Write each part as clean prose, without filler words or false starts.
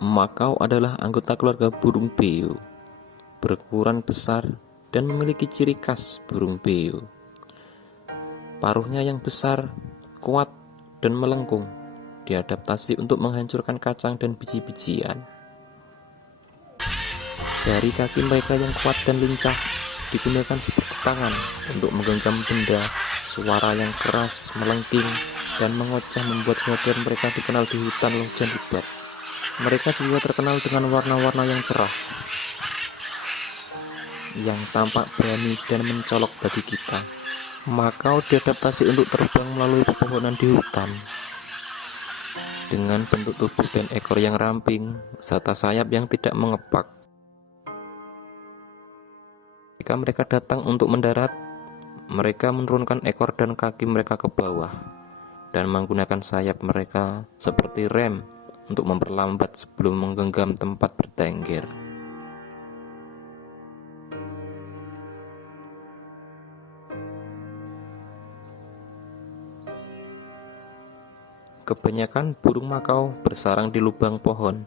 Makau adalah anggota keluarga burung beo, berukuran besar dan memiliki ciri khas burung beo. Paruhnya yang besar, kuat, dan melengkung diadaptasi untuk menghancurkan kacang dan biji-bijian. Jari kaki mereka yang kuat dan lincah digunakan seperti tangan untuk menggenggam benda. Suara yang keras, melengking, dan mengoceh membuat kehadiran mereka dikenal di hutan hujan lebat. Mereka juga terkenal dengan warna-warna yang cerah, yang tampak berani dan mencolok bagi kita. Makau diadaptasi untuk terbang melalui pepohonan di hutan. Dengan bentuk tubuh dan ekor yang ramping, serta sayap yang tidak mengepak. Ketika mereka datang untuk mendarat, mereka menurunkan ekor dan kaki mereka ke bawah, dan menggunakan sayap mereka seperti rem untuk memperlambat sebelum menggenggam tempat bertengger. Kebanyakan burung makau bersarang di lubang pohon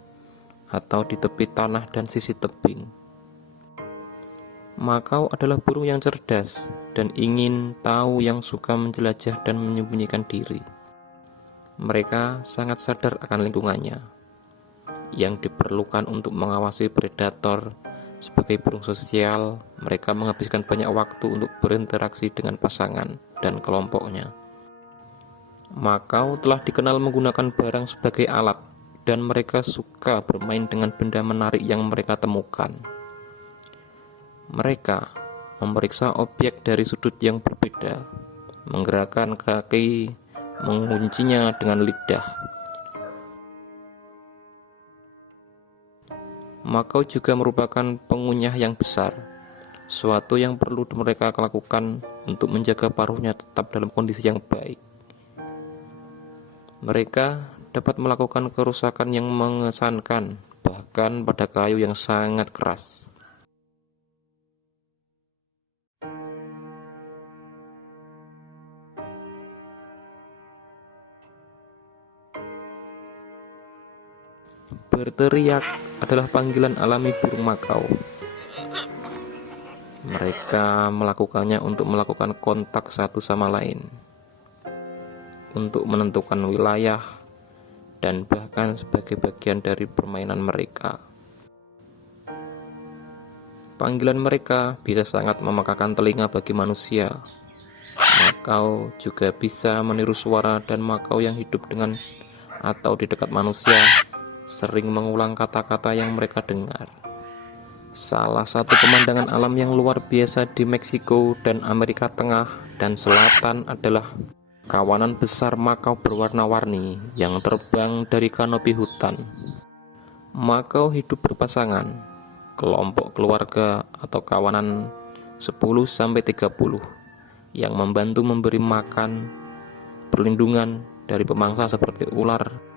atau di tepi tanah dan sisi tebing. Makau adalah burung yang cerdas dan ingin tahu, yang suka menjelajah dan menyembunyikan diri. Mereka sangat sadar akan lingkungannya yang diperlukan untuk mengawasi predator. Sebagai burung sosial, mereka menghabiskan banyak waktu untuk berinteraksi dengan pasangan dan kelompoknya. Makau telah dikenal menggunakan barang sebagai alat, dan mereka suka bermain dengan benda menarik yang mereka temukan. Mereka memeriksa objek dari sudut yang berbeda, menggerakkan kaki, menguncinya dengan lidah. Makau juga merupakan pengunyah yang besar, suatu yang perlu mereka lakukan untuk menjaga paruhnya tetap dalam kondisi yang baik. Mereka dapat melakukan kerusakan yang mengesankan, bahkan pada kayu yang sangat keras. Berteriak adalah panggilan alami burung makau. Mereka melakukannya untuk melakukan kontak satu sama lain, untuk menentukan wilayah, dan bahkan sebagai bagian dari permainan mereka. Panggilan mereka bisa sangat memekakan telinga bagi manusia. Makau juga bisa meniru suara, dan makau yang hidup dengan atau di dekat manusia sering mengulang kata-kata yang mereka dengar. Salah satu pemandangan alam yang luar biasa di Meksiko dan Amerika Tengah dan Selatan adalah kawanan besar makau berwarna-warni yang terbang dari kanopi hutan. Makau hidup berpasangan, kelompok keluarga atau kawanan 10-30 yang membantu memberi makan, perlindungan dari pemangsa seperti ular.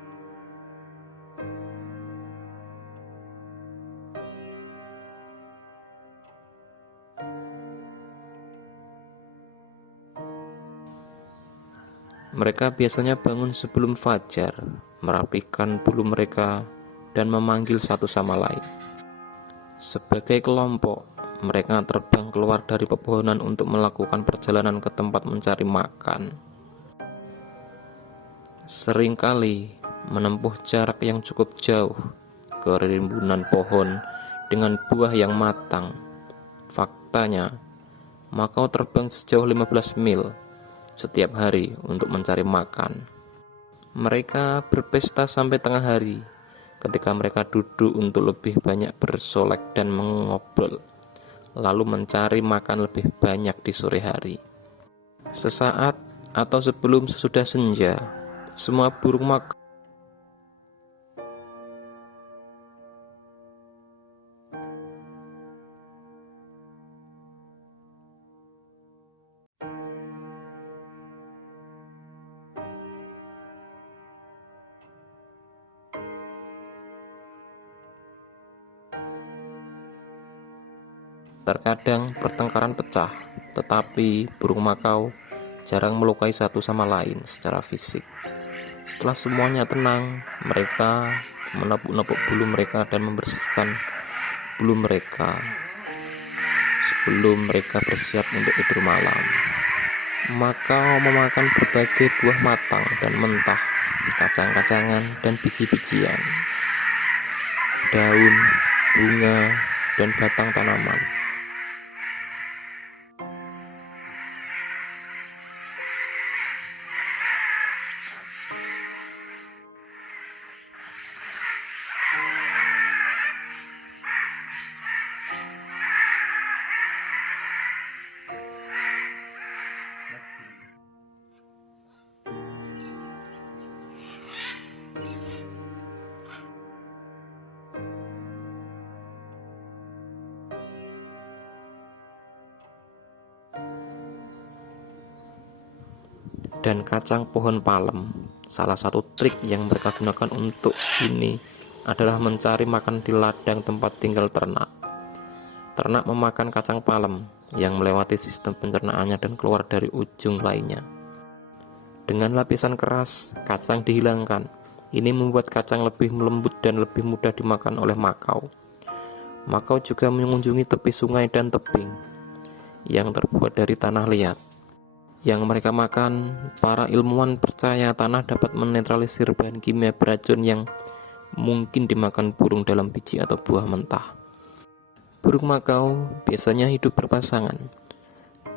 Mereka biasanya bangun sebelum fajar, merapikan bulu mereka, dan memanggil satu sama lain. Sebagai kelompok, mereka terbang keluar dari pepohonan untuk melakukan perjalanan ke tempat mencari makan. Seringkali menempuh jarak yang cukup jauh ke rimbunan pohon dengan buah yang matang. Faktanya, makau terbang sejauh 15 mil setiap hari untuk mencari makan. Mereka berpesta sampai tengah hari, ketika mereka duduk untuk lebih banyak bersolek dan mengobrol, lalu mencari makan lebih banyak di sore hari. Sesaat atau sebelum sesudah senja, semua burung makau terkadang pertengkaran pecah, tetapi burung makau jarang melukai satu sama lain secara fisik. Setelah semuanya tenang, mereka menepuk-nepuk bulu mereka dan membersihkan bulu mereka sebelum mereka bersiap untuk tidur malam. Makau memakan berbagai buah matang dan mentah, kacang-kacangan dan biji-bijian, daun, bunga, dan batang tanaman. Dan kacang pohon palem. Salah satu trik yang mereka gunakan untuk ini adalah mencari makan di ladang tempat tinggal ternak. Ternak memakan kacang palem yang melewati sistem pencernaannya dan keluar dari ujung lainnya. Dengan lapisan keras, kacang dihilangkan. Ini membuat kacang lebih lembut dan lebih mudah dimakan oleh makau. Makau juga mengunjungi tepi sungai dan tebing yang terbuat dari tanah liat yang mereka makan. Para ilmuwan percaya tanah dapat menetralisir bahan kimia beracun yang mungkin dimakan burung dalam biji atau buah mentah. Burung makau biasanya hidup berpasangan,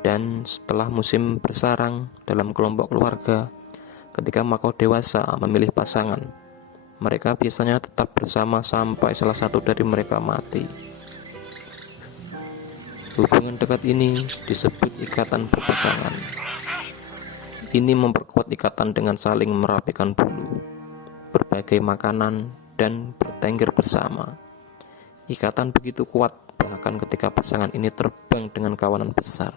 dan setelah musim bersarang dalam kelompok keluarga, ketika makau dewasa memilih pasangan, mereka biasanya tetap bersama sampai salah satu dari mereka mati. Hubungan dekat ini disebut ikatan berpasangan. Ini memperkuat ikatan dengan saling merapikan bulu, berbagai makanan, dan bertengger bersama. Ikatan begitu kuat bahkan ketika pasangan ini terbang dengan kawanan besar.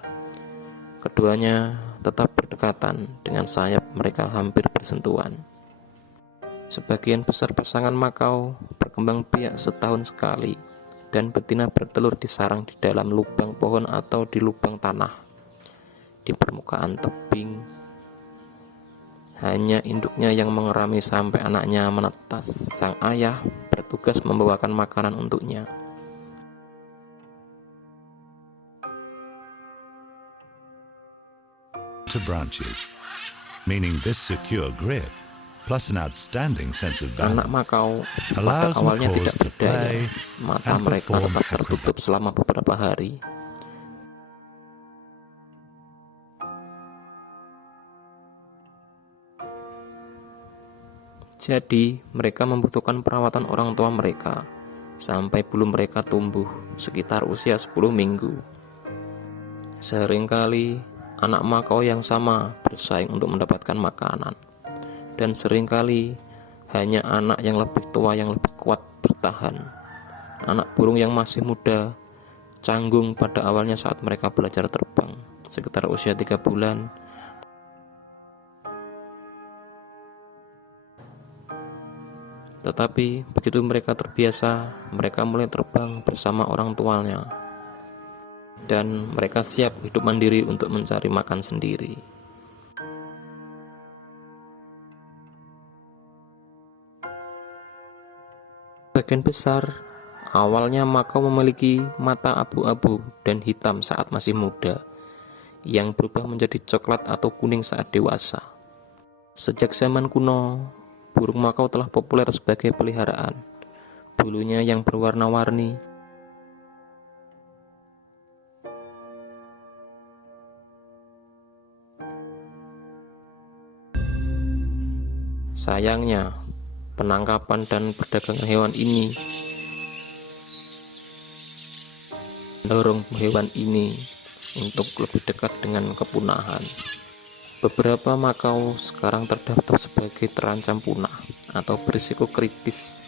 Keduanya tetap berdekatan dengan sayap mereka hampir bersentuhan. Sebagian besar pasangan makau berkembang biak setahun sekali, dan betina bertelur di sarang di dalam lubang pohon atau di lubang tanah di permukaan tebing. Hanya induknya yang mengerami sampai anaknya menetas. Sang ayah bertugas membawakan makanan untuknya. To branches, meaning this secure grip, plus an outstanding sense of Anak balance, makau pada allows awalnya macaws tidak to berdaya. play Mata and mereka perform tetap tertutup selama beberapa hari. Jadi, mereka membutuhkan perawatan orang tua mereka sampai bulu mereka tumbuh sekitar usia 10 minggu. Seringkali, anak makau yang sama bersaing untuk mendapatkan makanan. Dan seringkali, hanya anak yang lebih tua yang lebih kuat bertahan. Anak burung yang masih muda canggung pada awalnya saat mereka belajar terbang, sekitar usia 3 bulan. Tetapi begitu mereka terbiasa, mereka mulai terbang bersama orang tuanya, dan mereka siap hidup mandiri untuk mencari makan sendiri. Sebagian besar awalnya makau memiliki mata abu-abu dan hitam saat masih muda, yang berubah menjadi coklat atau kuning saat dewasa. Sejak zaman kuno, burung makau telah populer sebagai peliharaan. Bulunya yang berwarna-warni sayangnya, penangkapan dan perdagangan hewan ini mendorong hewan ini untuk lebih dekat dengan kepunahan. Beberapa makau sekarang terdaftar sebagai terancam punah atau berisiko kritis